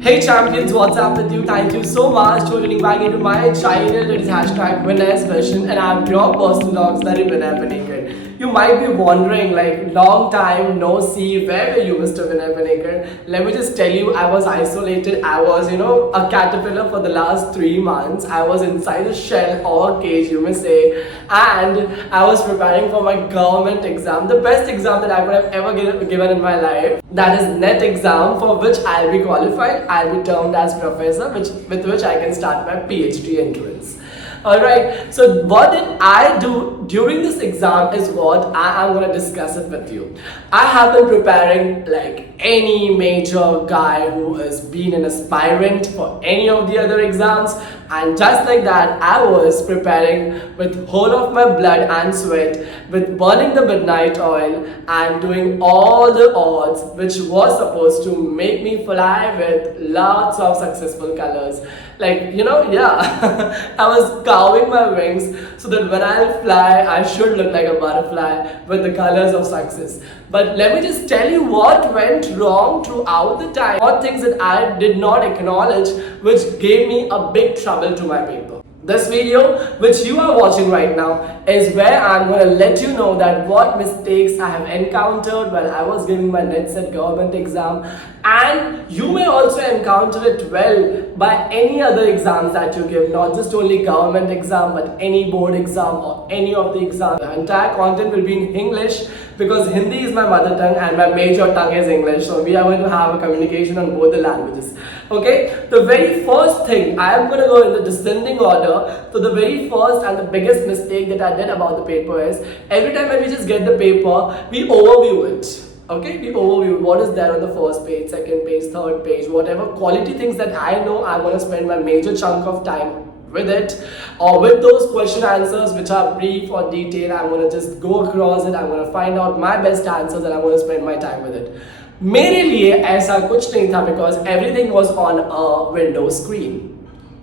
Hey champions, what's up with you? Thank you so much for tuning back into my channel. It is hashtag Vinay's Vision and I'm your personal dog, Sari Vinay Panikar. You might be wondering, like, long time no see, where were you, Mr. Vinay Panikar? Let me just tell you, I was isolated. I was, a caterpillar for the last 3 months. I was inside a shell or cage, you may say, and I was preparing for my government exam, the best exam that I could have ever given in my life. That is NET exam, for which I'll be qualified. I'll be termed as professor, with which I can start my PhD entrance. Alright, so what did I do during this exam is what I am going to discuss it with you. I have been preparing like any major guy who has been an aspirant for any of the other exams, and just like that I was preparing with whole of my blood and sweat, with burning the midnight oil and doing all the odds which was supposed to make me fly with lots of successful colors. I was carving my wings so that when I fly, I should look like a butterfly with the colors of success. But let me just tell you what went wrong throughout the time, what things that I did not acknowledge, which gave me a big trouble to my paper. This video which you are watching right now is where I'm going to let you know that what mistakes I have encountered while I was giving my NET government exam, and you may also encounter it well by any other exams that you give, not just only government exam but any board exam or any of the exams. The entire content will be in English because Hindi is my mother tongue and my major tongue is English, so we are going to have a communication on both the languages. Okay, the very first thing, I am going to go in the descending order. So the very first and the biggest mistake that I did about the paper is, every time when we just get the paper, we overview it. Okay, we overview what is there on the first page, second page, third page, whatever quality things that I know I'm going to spend my major chunk of time with it, or with those question answers which are brief or detailed. I'm going to just go across it, I'm going to find out my best answers and I'm going to spend my time with it. मेरे लिए ऐसा कुछ नहीं था because everything was on a window screen.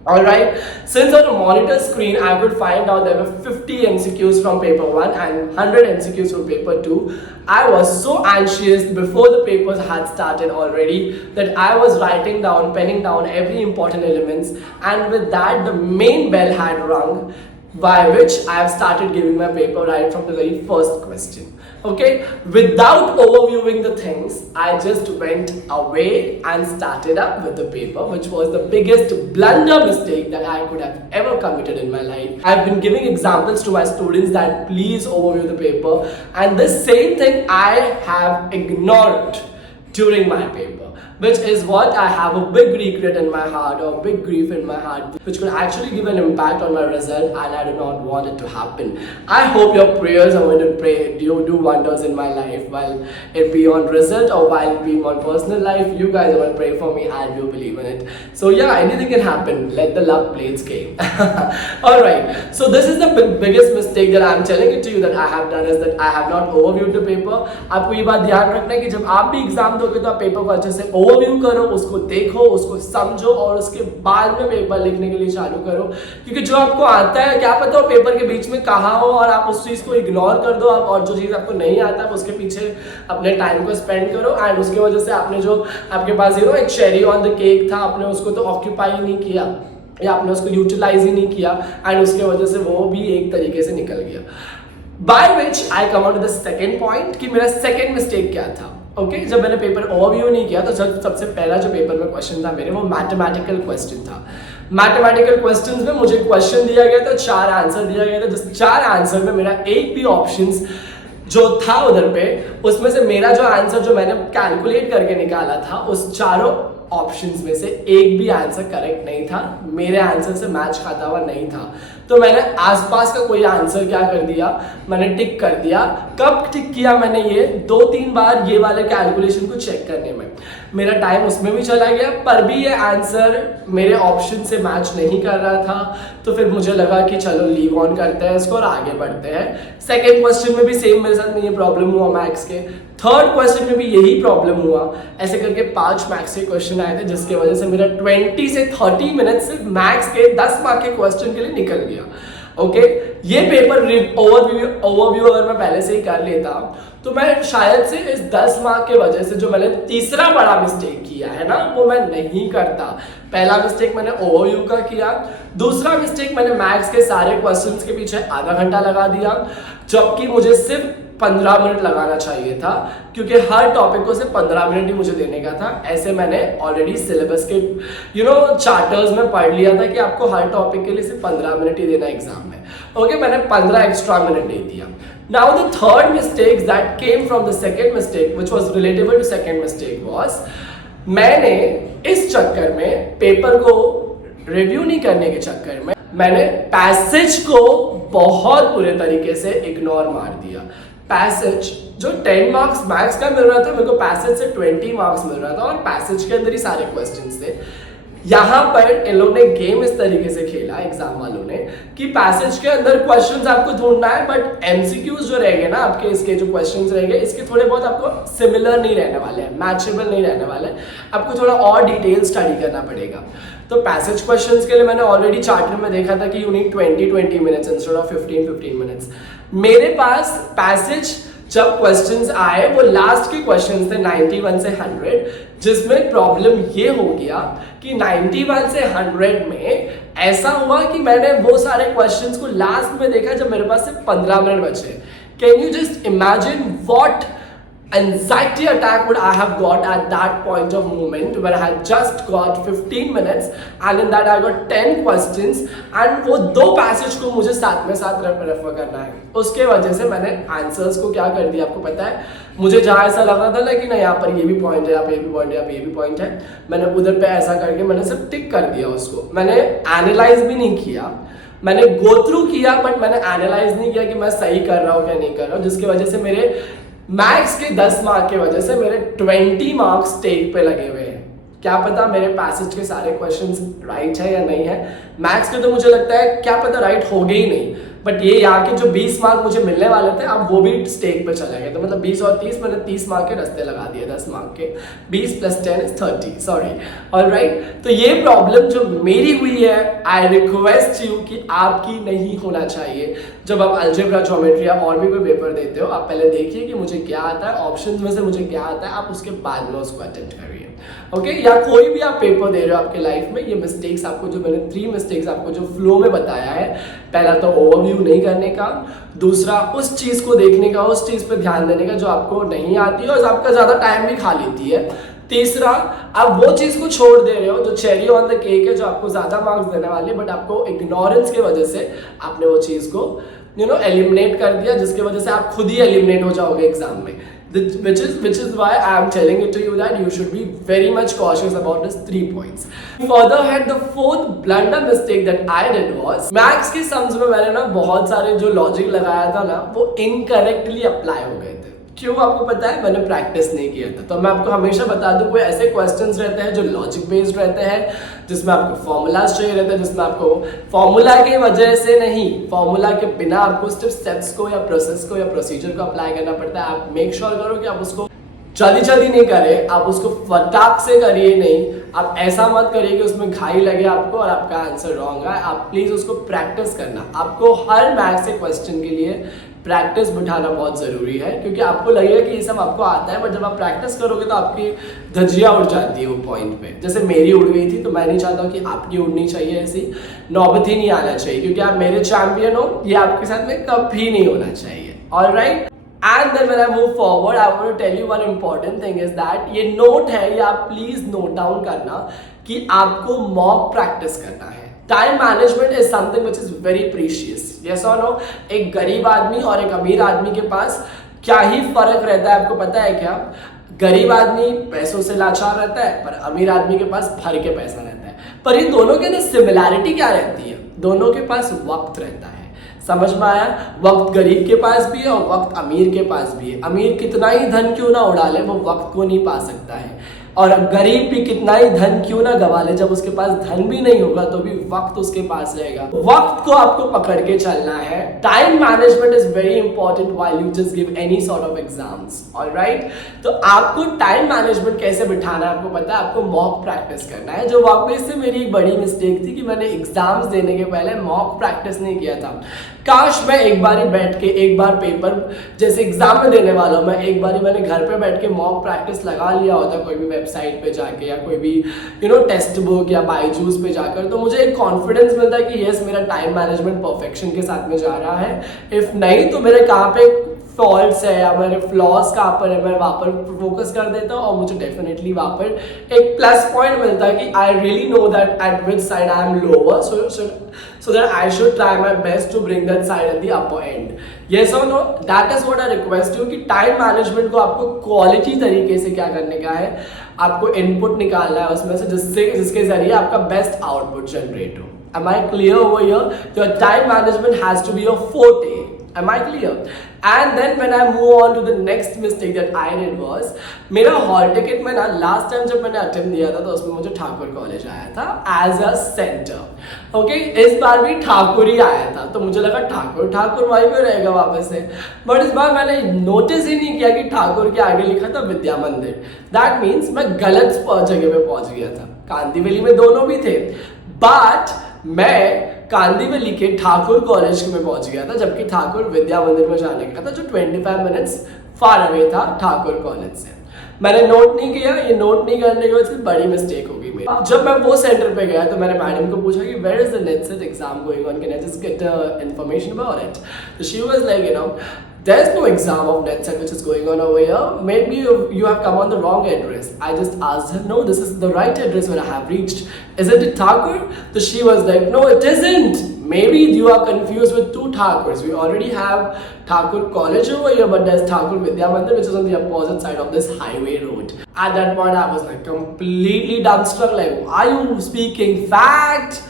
Alright, since on a monitor screen I could find out there were 50 MCQs from paper 1 and 100 MCQs from paper 2. I was so anxious before the papers had started already that I was writing down, penning down every important elements, and with that the main bell had rung, by which I have started giving my paper right from the very first question. Okay, without overviewing the things, I just went away and started up with the paper, which was the biggest blunder mistake that I could have ever committed in my life. I've been giving examples to my students that please overview the paper, and this same thing I have ignored during my paper, which is what I have a big regret in my heart, or big grief in my heart, which could actually give an impact on my result, and I do not want it to happen. I hope your prayers are going to do wonders in my life, while it be on result or while it be on personal life. You guys are going to pray for me, I do believe in it. So yeah, anything can happen. Let the luck play its game. Alright, so this is the biggest mistake that I'm telling it to you that I have done, is that I have not overviewed the paper. आपको ये बात ध्यान रखना है कि जब आप भी एग्जाम दोगे तो आप पेपर को अच्छे से ओवरव्यू करो, उसको देखो, उसको समझो और उसके बाद में पेपर लिखने के लिए चालू करो, क्योंकि जो आपको आता है क्या पता वो पेपर के बीच में कहाँ हो और आप उस चीज़ को इग्नोर कर दो, और जो चीज़ आपको नहीं आता है उसके पीछे अपने टाइम को स्पेंड करो, एंड उसकी वजह से आपने जो आपके पास एक चेरी ऑन द केक था, आपने उसको तो ऑक्यूपाई नहीं किया या आपने उसको यूटिलाइज ही नहीं किया, एंड उसके वजह से वो भी एक तरीके से निकल गया. By which I come on to the second point कि मेरा second mistake क्या था. ओके, जब मैंने पेपर ओवरव्यू नहीं किया तो सबसे पहला जो पेपर में क्वेश्चन था मेरे, वो मैथमेटिकल क्वेश्चन था. मैथमेटिकल क्वेश्चंस में मुझे क्वेश्चन दिया गया था, 4 आंसर दिया गया था, जिस 4 आंसर में मेरा एक भी ऑप्शंस जो था उधर पे, उसमें से मेरा जो आंसर जो मैंने कैलकुलेट करके निकाला था, उस चारों ऑप्शंस में से एक भी आंसर करेक्ट नहीं था, मेरे आंसर से मैच खाता हुआ नहीं था. तो मैंने आसपास का कोई आंसर क्या कर दिया, मैंने टिक कर दिया. कब टिक किया मैंने, ये 2-3 बार ये वाले कैलकुलेशन को चेक करने में मेरा टाइम उसमें भी चला गया, पर भी ये आंसर मेरे ऑप्शन से मैच नहीं कर रहा था. तो फिर मुझे लगा कि चलो लीव ऑन करते हैं इसको और आगे बढ़ते हैं. सेकेंड क्वेश्चन में भी सेम मेरे साथ में ये प्रॉब्लम हुआ मैथ्स के. थर्ड क्वेश्चन में भी यही प्रॉब्लम हुआ. ऐसे करके 5 मैथ्स के क्वेश्चन आए थे, जिसकी वजह से मेरा 20 से 30 मिनट सिर्फ मैथ्स के 10 मार्क के क्वेश्चन के लिए निकल गया. ओके, ये पेपर ओवरव्यू अगर मैं पहले से ही कर लेता तो मैं शायद से इस 10 मार्क के वजह से जो मैंने तीसरा बड़ा मिस्टेक किया है ना वो मैं नहीं करता। पहला मिस्टेक मैंने ओवरव्यू का किया, दूसरा मिस्टेक मैंने मैथ्स के सारे क्वेश्चंस के पीछे आधा घंटा लगा दिया, जबकि मुझे सिर्फ 15 मिनट लगाना चाहिए था, क्योंकि हर टॉपिक को सिर्फ 15 मिनट ही मुझे देने का था। ऐसे मैंने ऑलरेडी सिलेबस के चार्टर्स में पढ़ लिया था कि आपको हर टॉपिक के लिए सिर्फ 15 मिनट ही देना एग्जाम में। ओके, मैंने 15 एक्स्ट्रा मिनट दे दिया। Now the third mistake that came from the second mistake which was relatable to second mistake was, मैंने इस चक्कर में पेपर को रिव्यू नहीं करने के चक्कर में मैंने पैसेज को बहुत बुरे तरीके से इग्नोर मार दिया। पैसेज जो 10 मार्क्स मैथ्स का मिल रहा था, मेरे को पैसेज से 20 मार्क्स मिल रहा था और पैसेज के अंदर ही सारे क्वेश्चंस थे। यहाँ पर इन लोगों ने गेम इस तरीके से खेला एग्जाम वालों ने कि पैसेज के अंदर क्वेश्चंस आपको ढूंढना है, बट एमसीक्यूज जो रहेंगे ना आपके, इसके जो क्वेश्चंस रहेंगे इसके थोड़े बहुत आपको सिमिलर नहीं रहने वाले हैं, मैचेबल नहीं रहने वाले हैं, आपको थोड़ा और डिटेल स्टडी करना पड़ेगा। तो पैसेज क्वेश्चंस के लिए मैंने ऑलरेडी चार्टर में देखा था कि you need 20 minutes instead of 15 मिनट्स। मेरे पास पैसेज जब क्वेश्चंस आए वो लास्ट के क्वेश्चंस थे 91 से 100, जिसमें प्रॉब्लम ये हो गया कि 91 से 100 में ऐसा हुआ कि मैंने वो सारे क्वेश्चंस को लास्ट में देखा जब मेरे पास सिर्फ 15 मिनट बचे। Can you just imagine what anxiety attack would I have got at that point of moment when I had just got 15 minutes and in that I got 10 questions and वो दो पैसेज को मुझे साथ में साथ रेफर करना है। उसके वजह से मैंने आंसर्स को क्या कर दिया आपको पता है, मुझे जहाँ ऐसा लग रहा था ना कि ना यहाँ पर ये भी पॉइंट है, यहाँ पे ये भी पॉइंट है, यहाँ पे ये भी पॉइंट है, मैंने उधर पे ऐसा करके मैंने सिर्फ टिक कर दिया उसको। मैंने एनालाइज भी नहीं किया, मैंने गो थ्रू किया बट मैंने एनालाइज नहीं किया कि मैं सही कर रहा हूँ क्या नहीं कर रहा हूँ, जिसकी वजह से मेरे मैथ्स के 10 मार्क की वजह से मेरे 20 मार्क्स टेक पे लगे हुए हैं। क्या पता मेरे पैसेज के सारे क्वेश्चंस राइट है या नहीं है, मैथ्स के तो मुझे लगता है क्या पता राइट हो गए ही नहीं, बट ये यहाँ के जो 20 मार्क मुझे मिलने वाले थे अब वो भी स्टेक पे चले गए। तो मतलब 20 और 30 मैंने 30 मार्क के रास्ते लगा दिए 10 मार्क के, 20 + 10 = 30, सॉरी। ऑलराइट, तो ये प्रॉब्लम जो मेरी हुई है, आई रिक्वेस्ट यू कि आपकी नहीं होना चाहिए। जब आप अलजेब्रा, ज्योमेट्री या और भी कोई पेपर देते हो, आप पहले देखिए कि मुझे क्या आता है, ऑप्शंस में से मुझे क्या आता है, आप उसके बाद में उसको अटेम्प्ट करिए। ओके, या कोई भी आप पेपर दे रहे हो आपके लाइफ में, ये मिस्टेक्स आपको जो मैंने 3 मिस्टेक्स आपको जो फ्लो में बताया है, पहला तो ओवरव्यू नहीं करने का, दूसरा उस चीज को देखने का, उस चीज पे ध्यान देने का जो आपको नहीं आती है और आपका ज्यादा टाइम भी खा लेती है, तीसरा आप वो चीज को छोड़ दे रहे हो जो चेरी ऑन द केक है, जो आपको ज्यादा मार्क्स देने वाली है, बट आपको इग्नोरेंस की वजह से आपने वो चीज को एलिमिनेट कर दिया, जिसकी वजह से आप खुद ही एलिमिनेट हो जाओगे एग्जाम में। Which is why I am telling it to you that you should be very much cautious about these 3 points. Further ahead, the fourth blunder mistake that I did was maths के सम्स में मैंने ना बहुत सारे जो लॉजिक लगाया था ना वो इनकरेक्टली अप्लाई हो गए थे। क्यों आपको पता है, मैंने प्रैक्टिस नहीं किया था। तो मैं आपको हमेशा बता दूं, कोई ऐसे क्वेश्चंस रहते हैं जो लॉजिक बेस्ड रहते हैं, जिसमें आपको फॉर्मूलाज चाहिए रहते हैं, जिसमें आपको फॉर्मूला की वजह से नहीं, फॉर्मूला के बिना आपको स्टेप्स को या प्रोसेस को या प्रोसीजर को अप्लाई करना पड़ता है। आप मेक श्योर करो कि आप उसको जल्दी नहीं करें, आप उसको फटाक से करिए नहीं, आप ऐसा मत करिए कि उसमें घाई लगे आपको और आपका आंसर रॉन्ग है। आप प्लीज उसको प्रैक्टिस करना, आपको हर मैथ्स के क्वेश्चन के लिए प्रैक्टिस बिठाना बहुत ज़रूरी है, क्योंकि आपको लगेगा कि ये सब आपको आता है, बट जब आप प्रैक्टिस करोगे तो आपकी धज्जियाँ उड़ जाती है वो पॉइंट पे। जैसे मेरी उड़ गई थी, तो मैं नहीं चाहता हूँ कि आपकी उड़नी चाहिए, ऐसी नौबत ही नहीं आना चाहिए, क्योंकि आप मेरे चैंपियन हो, ये आपके साथ में कभी नहीं होना चाहिए। Alright, And then when I move forward, I want to tell you one important thing is that ये नोट है, ये आप प्लीज नोट डाउन करना कि आपको मॉक प्रैक्टिस करना है। Time management is something which is very precious, yes और नो। एक गरीब आदमी और एक अमीर आदमी के पास क्या ही फर्क रहता है आपको पता है क्या? गरीब आदमी पैसों से लाचार रहता है, पर अमीर आदमी के पास भर के पैसा रहता है। पर इन दोनों के अंदर सिमिलैरिटी क्या रहती है? दोनों के पास वक्त रहता है। समझ में आया? वक्त गरीब के पास भी है और वक्त अमीर के पास भी है। अमीर कितना ही धन क्यों ना उड़ा ले, वो वक्त को नहीं पा सकता है। और गरीब भी कितना ही धन क्यों ना गवा ले, जब उसके पास धन भी नहीं होगा तो भी वक्त उसके पास रहेगा। वक्त को आपको पकड़ के चलना है। Time management is very important while you just give any sort of exams, alright. तो आपको टाइम मैनेजमेंट कैसे बिठाना है आपको पता है, आपको मॉक प्रैक्टिस करना है। जो वाकई से मेरी एक बड़ी मिस्टेक थी कि मैंने एग्जाम्स देने के पहले मॉक प्रैक्टिस नहीं किया था। काश मैं एक बार ही बैठ के एक बार पेपर जैसे एग्जाम में देने वाला हूँ, मैं एक बार ही मैंने घर पे बैठ के मॉक प्रैक्टिस लगा लिया होता कोई भी वेबसाइट पे जाके या कोई भी टेक्स्ट बुक या बायजूस पे जाकर, तो मुझे एक कॉन्फिडेंस मिलता है कि यस मेरा टाइम मैनेजमेंट परफेक्शन के साथ में जा रहा है। इफ नहीं तो मेरे कहाँ पे फॉल्ट्स है या मेरे फ्लॉज कहाँ पर है, मैं वहाँ पर फोकस कर देता हूँ और मुझे डेफिनेटली वहाँ पर एक प्लस पॉइंट मिलता है कि I really know that at which side I am lower, so that I should try my best to bring that side at the upper end. Yes or no? That is what I request you कि time management को आपको क्वालिटी तरीके से क्या करने का है, आपको इनपुट निकालना है उसमें से जिसके जरिए आपका बेस्ट आउटपुट जनरेट हो। Am I clear over here? Your time management has to be your forte. Am I clear? And then when I move on to the next mistake that I did was, मेरा hall ticket में ना last time जब मैंने अटेम्प्ट दिया था तो उसमें मुझे ठाकुर कॉलेज आया था एज अ सेंटर। ओके, इस बार भी ठाकुर ही आया था तो मुझे लगा ठाकुर वहीं पे रहेगा वापस से, बट इस बार मैंने नोटिस ही नहीं किया कि ठाकुर के आगे लिखा था विद्या मंदिर। दैट मीन्स मैं गलत जगह पे पहुंच गया था। कांदीवली में दोनों भी थे, बट मैं कांदीवली के ठाकुर कॉलेज में पहुंच गया था, जबकि ठाकुर विद्या मंदिर में जाने का था जो 25 मिनट्स फार अवे था ठाकुर कॉलेज से। मैंने नोट नहीं किया, ये नोट नहीं करने की वजह से बड़ी मिस्टेक होगी मेरी। जब मैं वो सेंटर पे गया तो मैंने मैडम को पूछा कि where is the NET SET exam going on, can I just get information about it. तो she was like there's no exam of NETSET which is going on over here. Maybe you have come on the wrong address. I just asked her, no, this is the right address where I have reached. Isn't it Thakur? So she was like, no, it isn't. Maybe you are confused with two Thakurs. We already have Thakur College over here, but there's Thakur Vidya Mandir which is on the opposite side of this highway road. At that point, I was like completely dumbstruck. Like, are you speaking fact?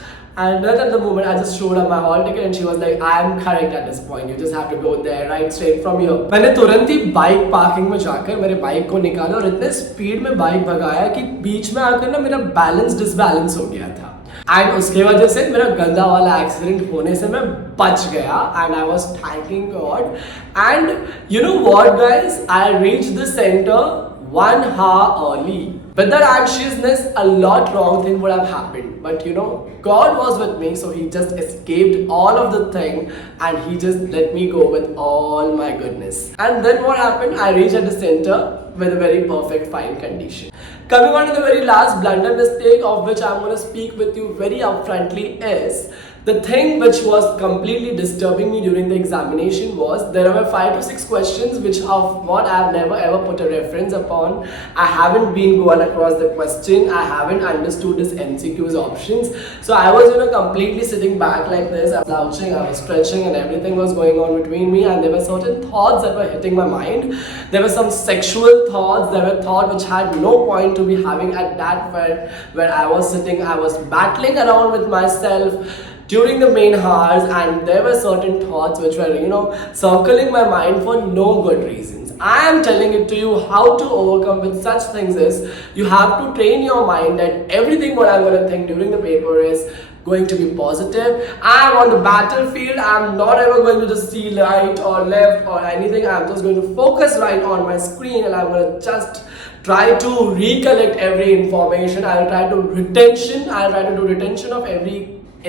And right at the moment, I just showed her my hall ticket and she was like, I am correct at this point. You just have to go there, right straight from here. मैंने तुरंत ही bike parking में जाकर मेरे बाइक को निकाला और इतने स्पीड में बाइक भगाया कि बीच में आकर ना मेरा बैलेंस डिसबैलेंस हो गया था। एंड उसके वजह से मेरा गंदा वाला एक्सीडेंट होने से मैं बच गया and I was thanking God. And you know what guys, I reach the centre 1 hour early. With that anxiousness, a lot wrong thing would have happened. But God was with me, so He just escaped all of the thing and He just let me go with all my goodness. And then what happened? I reached at the center with a very perfect fine condition. Coming on to the very last blunder mistake of which I'm going to speak with you very upfrontly is the thing which was completely disturbing me during the examination was there were 5 to 6 questions which of what I have never ever put a reference upon. I haven't been going across the question. I haven't understood this MCQ's options. So I was completely sitting back like this. I was slouching, I was stretching and everything was going on between me and there were certain thoughts that were hitting my mind. There were some sexual thoughts. There were thoughts which had no point to be having at that where I was sitting. I was battling around with myself during the main hours and there were certain thoughts which were circling my mind for no good reasons. I am telling it to you how to overcome with such things is you have to train your mind that everything what I'm going to think during the paper is going to be positive. I am on the battlefield. I am not ever going to just see right or left or anything. I am just going to focus right on my screen and I'm going to just try to recollect every information. I'll try to do retention of every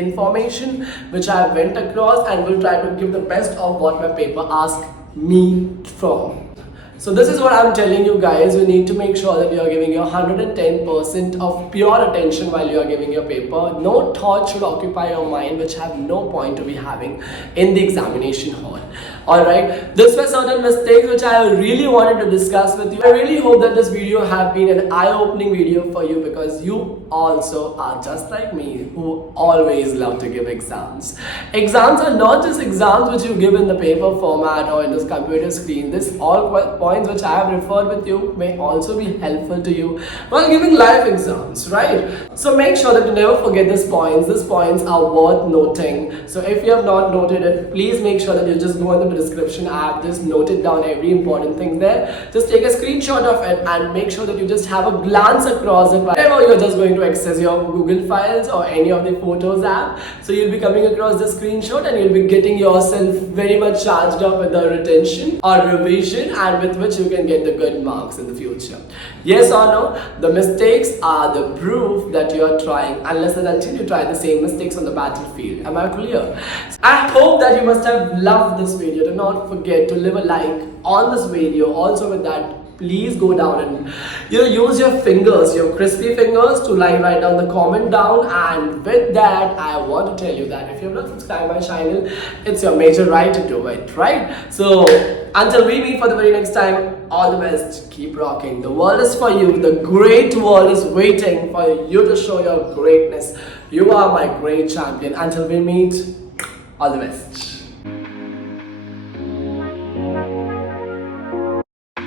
information which I went across and will try to give the best of what my paper asked me from. So this is what I'm telling you guys. You need to make sure that you are giving your 110% of pure attention while you are giving your paper. No thought should occupy your mind which have no point to be having in the examination hall. Alright, this were certain mistakes which I really wanted to discuss with you. I really hope that this video have been an eye-opening video for you because you also are just like me who always love to give exams. Exams are not just exams which you give in the paper format or in this computer screen. This all points which I have referred with you may also be helpful to you while giving live exams, right? So make sure that you never forget these points. These points are worth noting. So if you have not noted it, please make sure that you just go into the description app, just note it down, every important thing there. Just take a screenshot of it and make sure that you just have a glance across it whenever you're just going to access your Google Files or any of the Photos app. So you'll be coming across the screenshot and you'll be getting yourself very much charged up with the retention or revision, and with which you can get the good marks in the future. Yes or no? The mistakes are the proof that you are trying, unless and until you try the same mistakes on the battlefield. Am I clear? I hope that you must have loved this video. Do not forget to leave a like on this video. Also with that, please go down and use your fingers, your crispy fingers, to write down the comment down. And with that, I want to tell you that if you have not subscribed my channel, it's your major right to do it, right? So until we meet for the very next time, all the best. Keep rocking. The world is for you. The great world is waiting for you to show your greatness. You are my great champion. Until we meet, all the best.